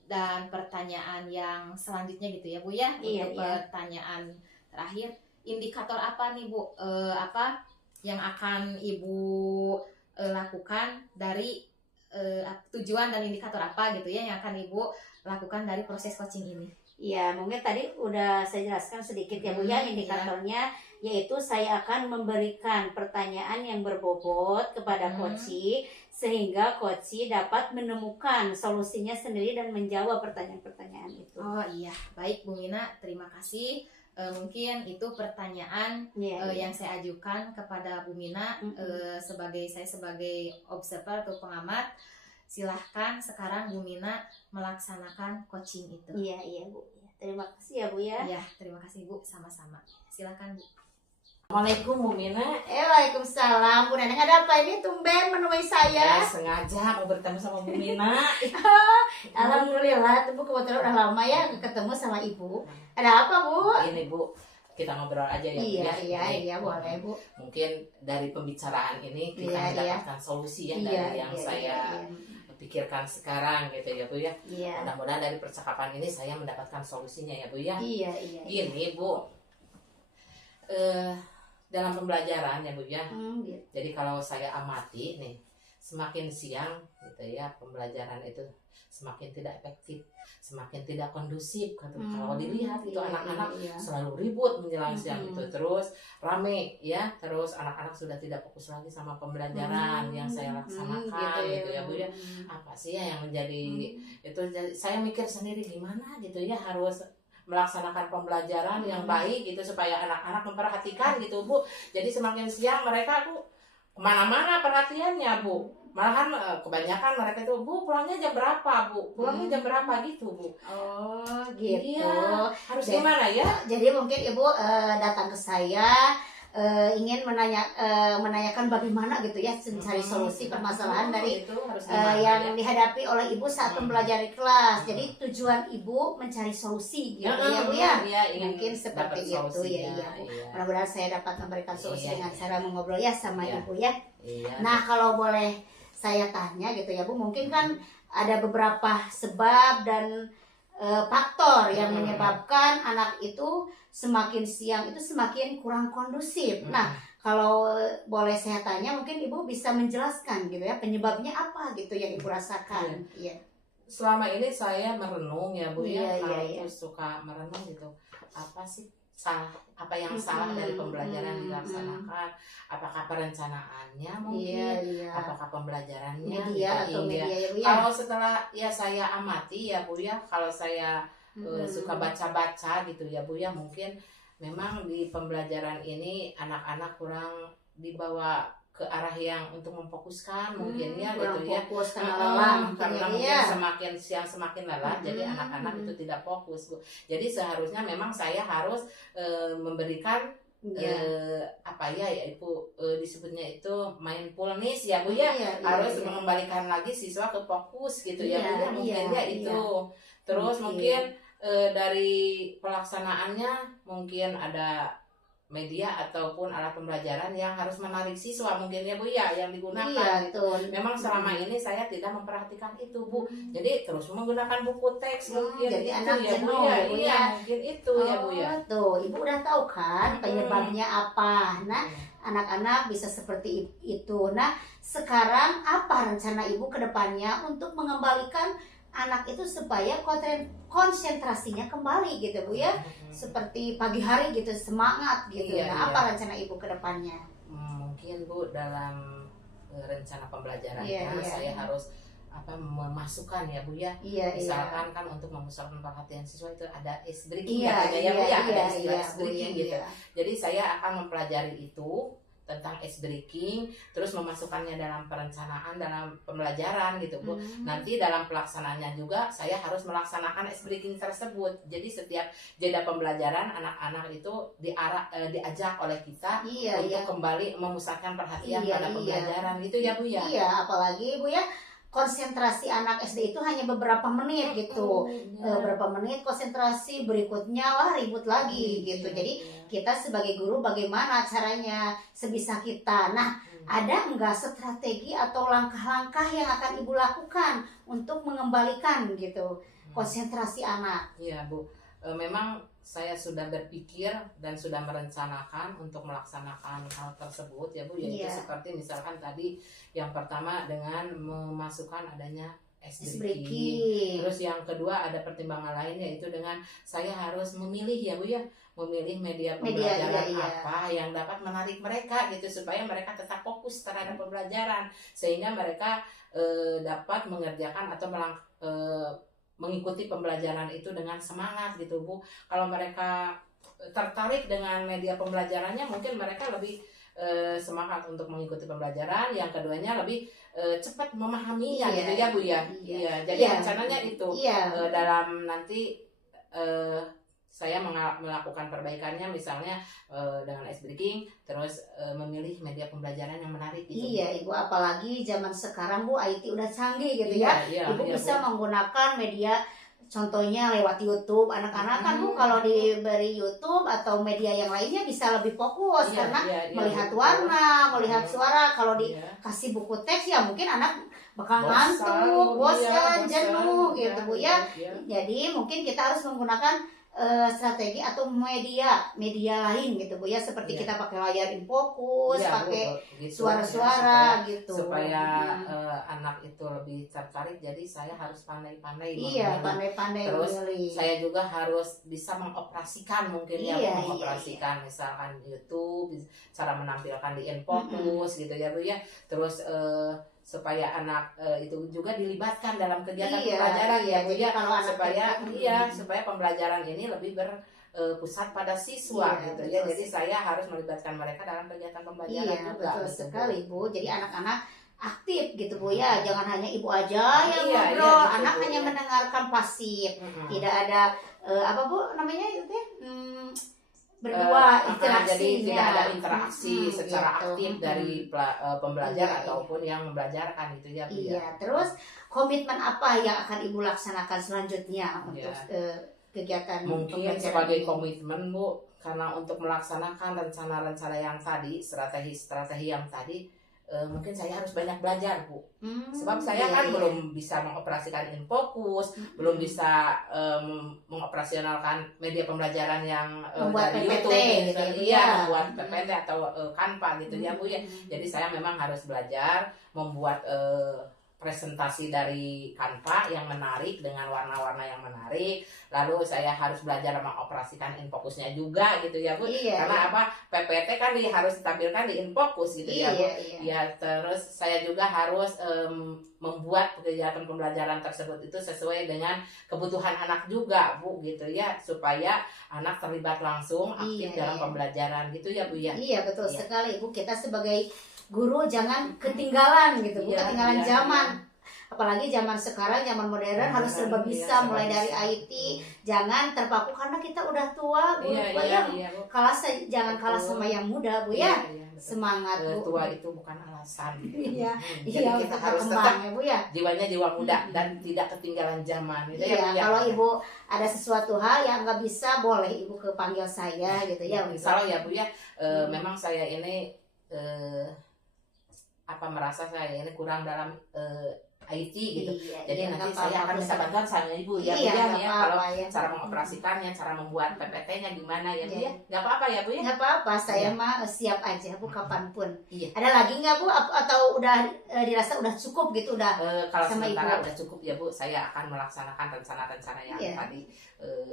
Dan pertanyaan yang selanjutnya gitu ya Bu ya, untuk pertanyaan terakhir, indikator apa nih Bu, apa yang akan Ibu lakukan dari tujuan dan indikator apa gitu ya yang akan Ibu lakukan dari proses coaching ini? Ya, mungkin tadi udah saya jelaskan sedikit ya Bu ya, indikatornya yaitu saya akan memberikan pertanyaan yang berbobot kepada coach, sehingga coach dapat menemukan solusinya sendiri dan menjawab pertanyaan-pertanyaan itu. Oh iya, baik Bu Mina, terima kasih. Mungkin itu pertanyaan yang saya ajukan kepada Bu Mina sebagai observer atau pengamat. Silahkan sekarang Bu Mina melaksanakan coaching itu. Iya Bu. Terima kasih ya Bu ya. Iya, terima kasih Bu, sama-sama. Silakan Bu. Assalamualaikum Bu Mina. Waalaikumsalam Bu Neneng. Ada apa ini tumben menemui saya? Sengaja mau bertemu sama Bu Mina. Alhamdulillah, Bu kebetulan udah lama ya ketemu sama Ibu. Ada apa Bu? Ini Bu, kita ngobrol aja ya Bu. Iya, boleh Bu. Mungkin dari pembicaraan ini kita mendapatkan solusi ya dari yang saya pikirkan sekarang gitu ya Bu ya. Mudah-mudahan dari percakapan ini saya mendapatkan solusinya ya Bu ya. Iya. Ini Bu, dalam pembelajaran ya Bu ya. Gitu. Jadi kalau saya amati nih, semakin siang gitu ya pembelajaran itu semakin tidak efektif, semakin tidak kondusif. Kalau dilihat itu anak-anak selalu ribut menjelang siang itu, terus rame ya, terus anak-anak sudah tidak fokus lagi sama pembelajaran yang saya laksanakan gitu ya Bu ya. Apa sih ya yang menjadi itu? Saya mikir sendiri gimana gitu ya, harus melaksanakan pembelajaran yang baik gitu supaya anak-anak memperhatikan gitu Bu. Jadi semakin siang mereka tuh kemana-mana perhatiannya Bu. Malahan kebanyakan mereka itu, Bu pulangnya jam berapa Bu? Pulangnya jam berapa gitu Bu. Oh gitu. Iya, harus gimana ya? Jadi mungkin Ibu datang ke saya ingin menanyakan bagaimana gitu ya mencari solusi permasalahan dari yang dihadapi oleh Ibu saat mempelajari kelas. Jadi tujuan Ibu mencari solusi gitu ya Bu ya. Mungkin seperti itu ya Bu. Mudah-mudahan saya dapat memberikan solusi dengan cara mengobrol ya sama Ibu ya. Nah, kalau boleh saya tanya gitu ya Bu, mungkin kan ada beberapa sebab dan faktor yang menyebabkan anak itu semakin siang itu semakin kurang kondusif. Nah, kalau boleh saya tanya, mungkin Ibu bisa menjelaskan gitu ya penyebabnya apa gitu yang Ibu rasakan. Iya. Selama ini saya merenung ya Bu ya, kalau suka merenung gitu. Apa sih apa yang salah dari pembelajaran yang dilaksanakan? Apakah perencanaannya mungkin? Apakah pembelajarannya? Media atau media ya Bu ya? Kalau setelah ya saya amati ya Bu ya, kalau saya suka baca-baca gitu ya Bu ya, mungkin memang di pembelajaran ini anak-anak kurang dibawa ke arah yang untuk memfokuskan mungkin ya gitu ya. Karena mungkin semakin siang semakin lelah, jadi anak-anak itu tidak fokus Bu. Jadi seharusnya memang saya harus memberikan apa ya itu disebutnya itu mindfulness ya Bu ya, harus mengembalikan lagi siswa ke fokus gitu ya Bu ya, mungkin ya itu. Terus mungkin dari pelaksanaannya mungkin ada media ataupun alat pembelajaran yang harus menarik siswa mungkin ya Bu ya yang digunakan. Iya, gitu. betul. Memang selama ini saya tidak memperhatikan itu Bu. Jadi terus menggunakan buku teks mungkin jadi itu anak ya Bu jenuh ya. ya, Bu, Iya, ya. mungkin itu ya Bu ya. Tuh, Ibu udah tahu kan penyebabnya apa. Nah, Hmm. anak-anak bisa seperti itu. Nah, sekarang apa rencana Ibu ke depannya untuk mengembalikan anak itu supaya konsentrasinya kembali gitu Bu ya? Seperti pagi hari gitu, semangat gitu. Iya, Nah, iya. apa rencana Ibu ke depannya? Mungkin Bu dalam rencana pembelajarannya Iya, iya. saya harus memasukkan ya Bu ya. Iya, Misalkan kan untuk memusatkan perhatian siswa itu ada ice breaking iya, katanya ya Bu ya, ada istilah iya, ice breaking Bu, gitu. iya. Jadi saya akan mempelajari itu tentang ice breaking, terus memasukkannya dalam perencanaan dalam pembelajaran gitu Bu. Nanti dalam pelaksanaannya juga saya harus melaksanakan ice breaking tersebut. Jadi setiap jeda pembelajaran anak-anak itu diajak oleh kita Iya, untuk iya. kembali memusatkan perhatian Iya, pada iya. pembelajaran gitu ya Bu ya. Iya, apalagi Bu ya, konsentrasi anak SD itu hanya beberapa menit gitu. Berapa menit konsentrasi, berikutnya wah ribut lagi gitu. Jadi kita sebagai guru bagaimana caranya sebisa kita. Nah, ada enggak strategi atau langkah-langkah yang akan Ibu lakukan untuk mengembalikan gitu konsentrasi anak? Iya Bu, memang saya sudah berpikir dan sudah merencanakan untuk melaksanakan hal tersebut ya Bu, yaitu Iya. seperti misalkan tadi yang pertama dengan memasukkan adanya ice breaking. Breaking. Terus yang kedua ada pertimbangan lain yaitu dengan saya harus memilih ya Bu ya, memilih media pembelajaran iya. apa yang dapat menarik mereka gitu supaya mereka tetap fokus terhadap pembelajaran sehingga mereka dapat mengerjakan atau mengikuti pembelajaran itu dengan semangat gitu Bu. Kalau mereka tertarik dengan media pembelajarannya mungkin mereka lebih semangat untuk mengikuti pembelajaran. Yang keduanya lebih cepat memahaminya gitu ya Bu ya. Iya. Jadi rencananya itu dalam nanti saya melakukan perbaikannya misalnya dengan ice breaking, terus memilih media pembelajaran yang menarik gitu. Iya, Ibu, apalagi zaman sekarang Bu IT udah canggih gitu ya. Ibu bisa menggunakan media, contohnya lewat YouTube. Anak-anak kan Bu kalau diberi YouTube atau media yang lainnya bisa lebih fokus karena melihat warna, melihat suara. Kalau dikasih buku teks ya mungkin anak bakal ngantuk, bosan, jenuh gitu Bu ya. Jadi mungkin kita harus menggunakan strategi atau media lain gitu Bu ya, seperti kita pakai layar infocus, pakai gitu, suara-suara gitu supaya anak itu lebih tertarik. Jadi saya harus pandai-pandai pandai-pandai terus memilih. saya juga harus bisa mengoperasikan mungkin mengoperasikan misalkan YouTube, cara menampilkan di infocus gitu ya Bu ya. Terus supaya anak itu juga dilibatkan dalam kegiatan pembelajaran ya Bu ya, supaya pembelajaran ini lebih berpusat pada siswa gitu ya. Jadi saya harus melibatkan mereka dalam kegiatan pembelajaran juga. Betul sekali Bu. Jadi anak-anak aktif gitu Bu ya, jangan hanya ibu aja yang ngobrol, anak hanya mendengarkan pasif, tidak ada apa Bu namanya itu berdua interaksinya. Jadi tidak ada interaksi secara aktif dari pembelajar ataupun yang membelajarkan itu ya Bu. Iya, terus komitmen apa yang akan Ibu laksanakan selanjutnya untuk kegiatan mungkin sebagai komitmen Bu, karena untuk melaksanakan rencana-rencana yang tadi, strategi yang tadi, mungkin saya harus banyak belajar Bu. Sebab saya kan belum bisa mengoperasikan infocus, belum bisa mengoperasionalkan media pembelajaran yang membuat dari PPT YouTube gitu ya. membuat PPT atau Canva gitu ya Bu ya. Jadi saya memang harus belajar membuat presentasi dari Canva yang menarik dengan warna-warna yang menarik. Lalu saya harus belajar mengoperasikan infocusnya juga gitu ya Bu. Karena apa? PPT kan harus ditampilkan di infocus gitu ya Bu. Ya, terus saya juga harus membuat kegiatan pembelajaran tersebut itu sesuai dengan kebutuhan anak juga Bu gitu ya, supaya anak terlibat langsung aktif dalam pembelajaran gitu ya Bu ya. Iya, betul sekali Bu. Kita sebagai guru jangan ketinggalan gitu Bu, ketinggalan zaman. Apalagi zaman sekarang, zaman modern harus serba bisa, mulai dari IT. Jangan terpaku karena kita udah tua Bu. Jangan kalah sama yang muda Bu ya. Semangat, Bu. Tua itu bukan alasan. Iya, Jadi iya, kita untuk harus berkembang, tetap ya Bu ya. jiwanya jiwa muda dan tidak ketinggalan zaman. Gitu ya, Iya, Bu, ya. kalau Ibu ada sesuatu hal yang nggak bisa, boleh Ibu kepanggil saya gitu ya. Bu. Insya Allah ya Bu ya. Memang saya ini merasa saya ini kurang dalam IT gitu. Iya, Jadi iya, nanti nggak saya apa-apa, akan Bu. minta bantuan sama Ibu ya, Bu Iya, ya, nggak ya. apa-apa, Kalau ya. cara mengoperasikannya, cara membuat PPT-nya gimana ya Bu Iya. ya. Nggak apa-apa ya Bu ya. Nggak apa-apa, saya Iya. mah siap aja Bu kapanpun. Iya. Ada lagi nggak Bu? Atau udah dirasa udah cukup gitu udah? Kalau Sama sementara Ibu. udah cukup ya Bu, saya akan melaksanakan rencana-rencana yang Iya. tadi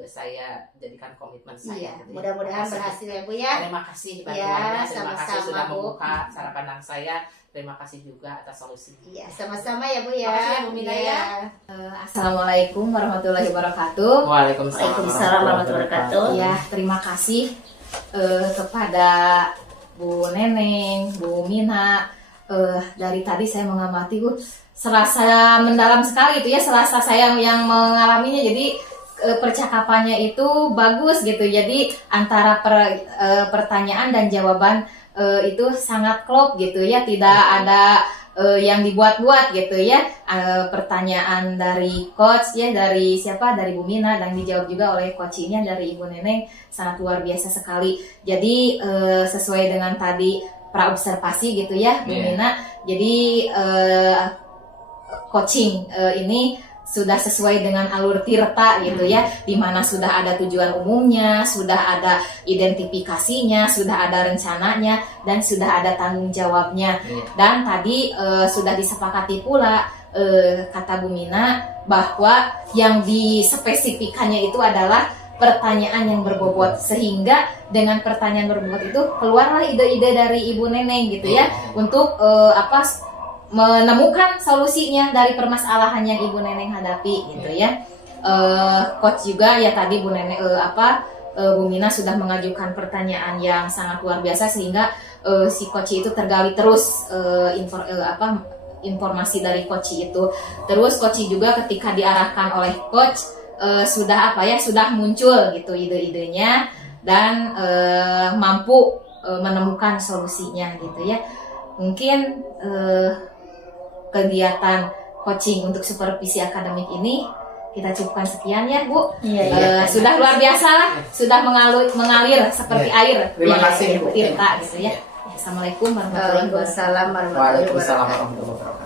saya jadikan komitmen saya. Iya, gitu ya. mudah-mudahan Terima kasih. berhasil ya Bu ya. Terima kasih Iya, bantuannya, terima kasih sama-sama, sudah Bu. membuka cara pandang saya. Terima kasih juga atas solusinya. Iya, sama-sama ya Bu ya. Makasih ya, Bu Mina, Iya. ya. Assalamualaikum warahmatullahi wabarakatuh. Waalaikumsalam warahmatullahi wabarakatuh. Ya, terima kasih kepada Bu Neneng, Bu Mina. Dari tadi saya mengamati, serasa mendalam sekali itu ya, serasa saya yang mengalaminya. Jadi percakapannya itu bagus gitu. Jadi antara pertanyaan dan jawaban itu sangat klop gitu ya, tidak ada yang dibuat-buat gitu ya. Pertanyaan dari coach ya, dari siapa, dari Bu Mina, dan dijawab juga oleh coachnya dari Ibu Neneng, sangat luar biasa sekali. Jadi sesuai dengan tadi praobservasi gitu ya Bu Mina, jadi coaching ini sudah sesuai dengan alur tirta gitu ya, di mana sudah ada tujuan umumnya, sudah ada identifikasinya, sudah ada rencananya, dan sudah ada tanggung jawabnya. Dan tadi sudah disepakati pula kata Bu Mina bahwa yang dispesifikannya itu adalah pertanyaan yang berbobot, sehingga dengan pertanyaan berbobot itu keluarlah ide-ide dari Ibu Neneng gitu ya, untuk menemukan solusinya dari permasalahan yang Ibu Neneng hadapi gitu ya. Coach juga ya tadi Bu Neneng Bu Mina sudah mengajukan pertanyaan yang sangat luar biasa, sehingga si coach itu tergali terus informasi dari coach itu. Terus coach juga ketika diarahkan oleh coach sudah muncul gitu ide-idenya, dan mampu menemukan solusinya gitu ya. Mungkin kegiatan coaching untuk supervisi akademik ini kita cukupkan sekian ya Bu. Sudah luar biasa lah, sudah mengalir seperti air. Terima kasih Bu. Tirta gitu ya. Assalamualaikum warahmatullahi wabarakatuh. Waalaikumsalam warahmatullahi wabarakatuh. Waalaikumsalam warahmatullahi wabarakatuh.